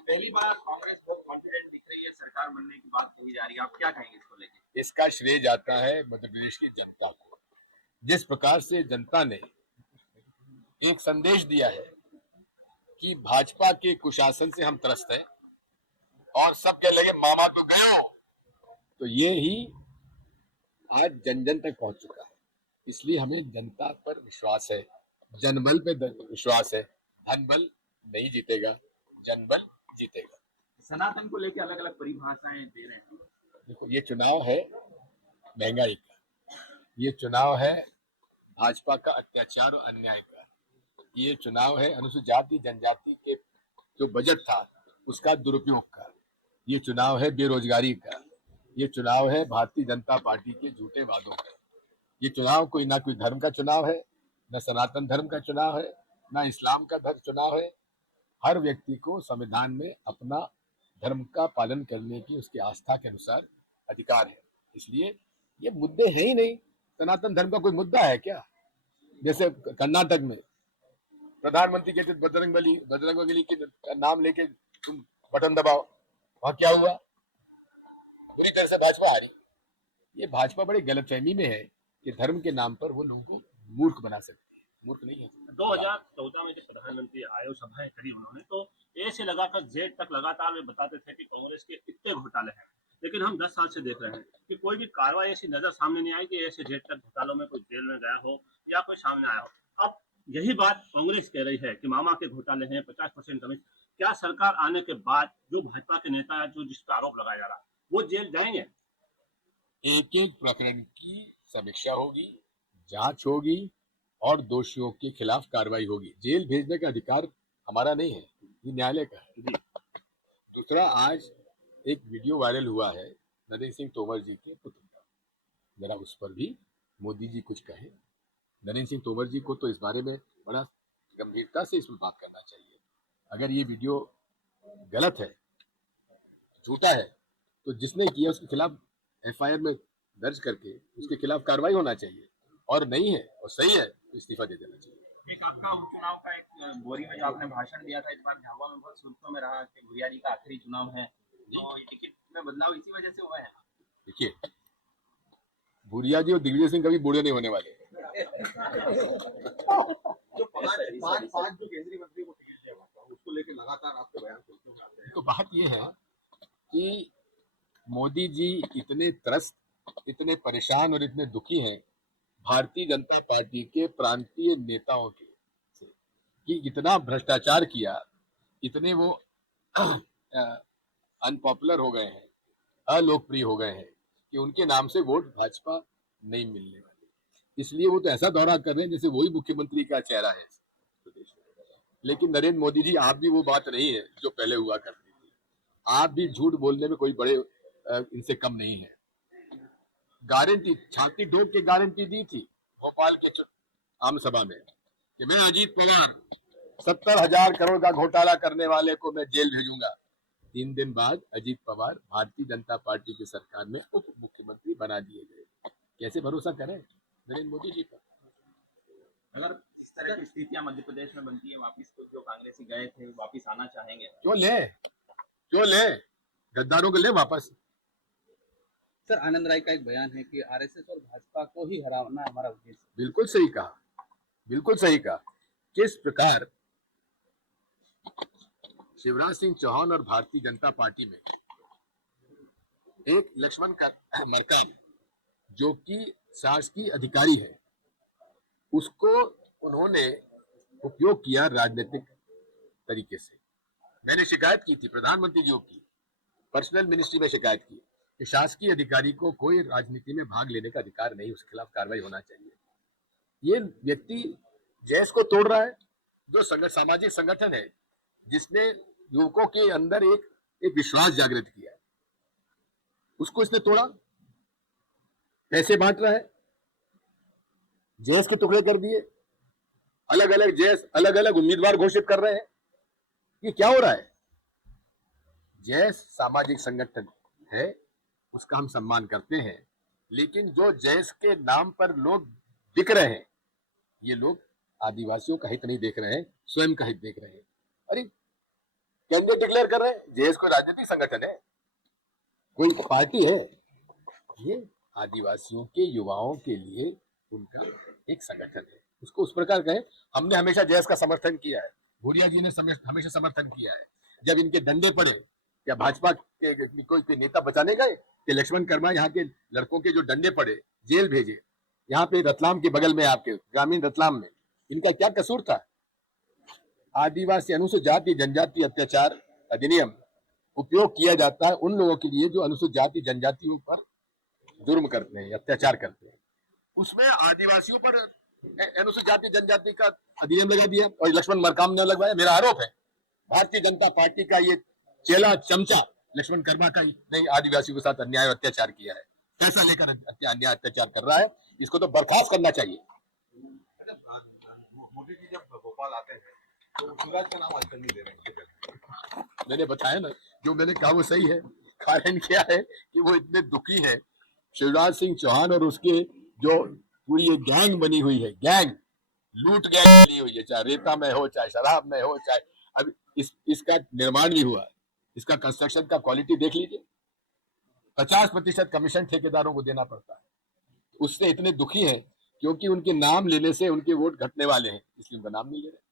पहली बार कांग्रेस बहुत कॉन्फिडेंट दिख रही है, सरकार बनने की बात कही जा रही है, आप क्या कहेंगे इसको लेके? इसका श्रेय जाता है मध्य प्रदेश की जनता को। जिस प्रकार से जनता ने एक संदेश दिया है कि भाजपा के कुशासन से हम त्रस्त हैं और सब कह लगे मामा तो गयो, तो ये ही आज जन जन तक पहुंच चुका है। इसलिए हमें जनता पर विश्वास है, जनबल पे विश्वास है। धन बल नहीं जीतेगा, जनबल जीतेगा। सनातन को लेकर अलग अलग परिभाषाएं दे रहे हैं। देखो, ये चुनाव है महंगाई का, ये चुनाव है भाजपा का अत्याचार और अन्याय का, ये चुनाव है अनुसूचित जाति जनजाति के जो बजट था उसका दुरुपयोग का, ये चुनाव है बेरोजगारी का, ये चुनाव है भारतीय जनता पार्टी के झूठे वादों का। ये चुनाव कोई ना कोई धर्म का चुनाव है, न सनातन धर्म का चुनाव है, न इस्लाम का धर्म चुनाव है। हर व्यक्ति को संविधान में अपना धर्म का पालन करने की उसकी आस्था के अनुसार अधिकार है। इसलिए ये मुद्दे हैं ही नहीं। सनातन धर्म का कोई मुद्दा है क्या? जैसे कर्नाटक में प्रधानमंत्री कहते बजरंगबली के नाम लेके तुम बटन दबाओ, वहां क्या हुआ? पूरी तरह से भाजपा हारी। ये भाजपा बड़े गलतफहमी में है कि धर्म के नाम पर वो लोगों को मूर्ख बना सकते हैं। मूर्ख नहीं है। 2014 में जब प्रधानमंत्री आयोग सभाएं करी उन्होंने, तो ए से लगाकर जेड तक लगातार वे बताते थे कि कांग्रेस के इतने घोटाले हैं, लेकिन हम 10 साल से देख रहे हैं कि कोई भी कार्रवाई ऐसी नजर सामने नहीं आई कि ए से जेड तक घोटालों में कोई जेल में गया हो या कोई सामने आया हो। अब यही बात कांग्रेस कह रही है कि मामा के घोटाले हैं, 50% कमीशन। क्या सरकार आने के बाद जो भाजपा के नेता जो जिस पर आरोप लगाया जा रहा है वो जेल जाएंगे? एक एक प्रकरण की समीक्षा होगी, जांच होगी और दोषियों के खिलाफ कार्रवाई होगी। जेल भेजने का अधिकार हमारा नहीं है, ये न्यायालय का है। दूसरा, आज एक वीडियो वायरल हुआ है नरेंद्र सिंह तोमर जी के पुत्र का, जरा उस पर भी मोदी जी कुछ कहें। नरेंद्र सिंह तोमर जी को तो इस बारे में बड़ा गंभीरता से इसमें बात करना चाहिए। अगर ये वीडियो गलत है, झूठा है, तो जिसने किया उसके खिलाफ एफआईआर में दर्ज करके उसके खिलाफ कार्रवाई होना चाहिए, और नहीं है और सही है तो इस्तीफा दे देना चाहिए। एक आपका उपचुनाव का एक बोरी में जो आपने भाषण दिया था, इस बार झाबुआ में बहुत सुर्खियों में रहा कि भूरिया जी का आखिरी चुनाव है, तो ये टिकट में बदलाव इसी वजह से हुआ है। देखिए, भूरिया जी और दिग्विजय सिंह कभी बूढ़े नहीं होने वाले। जो पांच जो केंद्रीय मंत्री को टिकट दिया हुआ उसको लेकर लगातार आपके बयान सुनते आते हैं। तो बात ये है कि मोदी जी इतने त्रस्त, इतने परेशान और इतने दुखी हैं भारतीय जनता पार्टी के प्रांतीय नेताओं के से कि इतना भ्रष्टाचार किया, इतने वो अनपॉपुलर हो गए हैं, अलोकप्रिय हो गए हैं कि उनके नाम से वोट भाजपा नहीं मिलने वाली। इसलिए वो तो ऐसा दौरा कर रहे हैं जैसे वही मुख्यमंत्री का चेहरा है प्रदेश में। लेकिन नरेंद्र मोदी जी, आप भी वो बात नहीं है जो पहले हुआ करती थी। आप भी झूठ बोलने में कोई बड़े इनसे कम नहीं है। गारंटी, छाती ठोक के गारंटी दी थी भोपाल के आम सभा में कि मैं अजीत पवार 70,000 करोड़ का घोटाला करने वाले को मैं जेल भेजूंगा। 3 दिन बाद अजीत पवार भारतीय जनता पार्टी की सरकार में उप मुख्यमंत्री बना दिए गए। कैसे भरोसा करें नरेंद्र मोदी जी पर? अगर इस तरह की स्थितियां मध्य प्रदेश में बनती है, वापिस तो जो कांग्रेसी गए थे वापिस आना चाहेंगे? क्यों ले गद्दारों को ले वापस। सर, आनंद राय का एक बयान है कि आरएसएस और भाजपा को ही हराना हमारा उद्देश्य। बिल्कुल सही कहा, बिल्कुल सही कहा। किस प्रकार शिवराज सिंह चौहान और भारतीय जनता पार्टी में एक लक्ष्मण का मरकाम जो कि शासकीय अधिकारी है, उसको उन्होंने उपयोग किया राजनीतिक तरीके से। मैंने शिकायत की थी प्रधानमंत्री जी की, पर्सनल मिनिस्ट्री में शिकायत की कि शासकीय अधिकारी को कोई राजनीति में भाग लेने का अधिकार नहीं, उसके खिलाफ कार्रवाई होना चाहिए। ये व्यक्ति जैस को तोड़ रहा है, जो सामाजिक संगठन है जिसने युवकों के अंदर एक विश्वास जागृत किया, उसको इसने तोड़ा। पैसे बांट रहा है, जैस के टुकड़े कर दिए, अलग अलग जैस अलग अलग उम्मीदवार घोषित कर रहे हैं। ये क्या हो रहा है? जैस सामाजिक संगठन है, उसका हम सम्मान करते हैं, लेकिन जो जैस के नाम पर लोग बिक रहे हैं, ये लोग आदिवासियों का हित नहीं देख रहे हैं, स्वयं का हित देख रहे हैं। अरे कैंडिडेट डिक्लेयर कर रहे हैं, जेएस कोई राजनीतिक संगठन है, कोई पार्टी है? ये आदिवासियों के युवाओं के लिए उनका एक संगठन है, उसको उस प्रकार कहें। हमने हमेशा जेएस का समर्थन किया है, भूरिया जी ने हमेशा समर्थन किया है। जब इनके डंडे पड़े, क्या भाजपा के कोई नेता बचाने गए कि लक्ष्मण कर्मा यहाँ के लड़कों के जो डंडे पड़े, जेल भेजे? यहाँ पे रतलाम के बगल में, आपके ग्रामीण रतलाम में, इनका क्या कसूर था? आदिवासी अनुसूचित जाति जनजाति अत्याचार अधिनियम उपयोग किया जाता है उन लोगों के लिए जो अनुसूचित जाति जनजातियों पर जुर्म करते हैं, अत्याचार करते हैं। उसमें आदिवासियों पर अनुसूचित जाति जनजाति का अधिनियम लगा दिया और लक्ष्मण मरकाम ने लगवाया। मेरा आरोप है भारतीय जनता पार्टी का ये चेला चमचा लक्ष्मण कर्मा का ही नहीं आदिवासियों के साथ अन्याय और अत्याचार किया है। पैसा लेकर अन्याय अत्याचार कर रहा है, इसको तो बर्खास्त करना चाहिए। मोदी जी जब भोपाल आते हैं तो शिवराज का नाम आजकल नहीं ले रहे हैं। मैंने बताया ना, जो मैंने कहा वो सही है। कारण क्या है कि वो इतने दुखी है, शिवराज सिंह चौहान और उसके जो पूरी ये गैंग बनी हुई है, गैंग लूट गैंग बनी हुई है, चाहे रेता में हो, चाहे शराब में हो, चाहे अब इसका निर्माण भी हुआ, इसका कंस्ट्रक्शन का क्वालिटी देख लीजिए। 50% कमीशन ठेकेदारों को देना पड़ता है। उससे इतने दुखी हैं क्योंकि उनके नाम लेने से उनके वोट घटने वाले हैं, इसलिए उनका नाम नहीं ले रहे।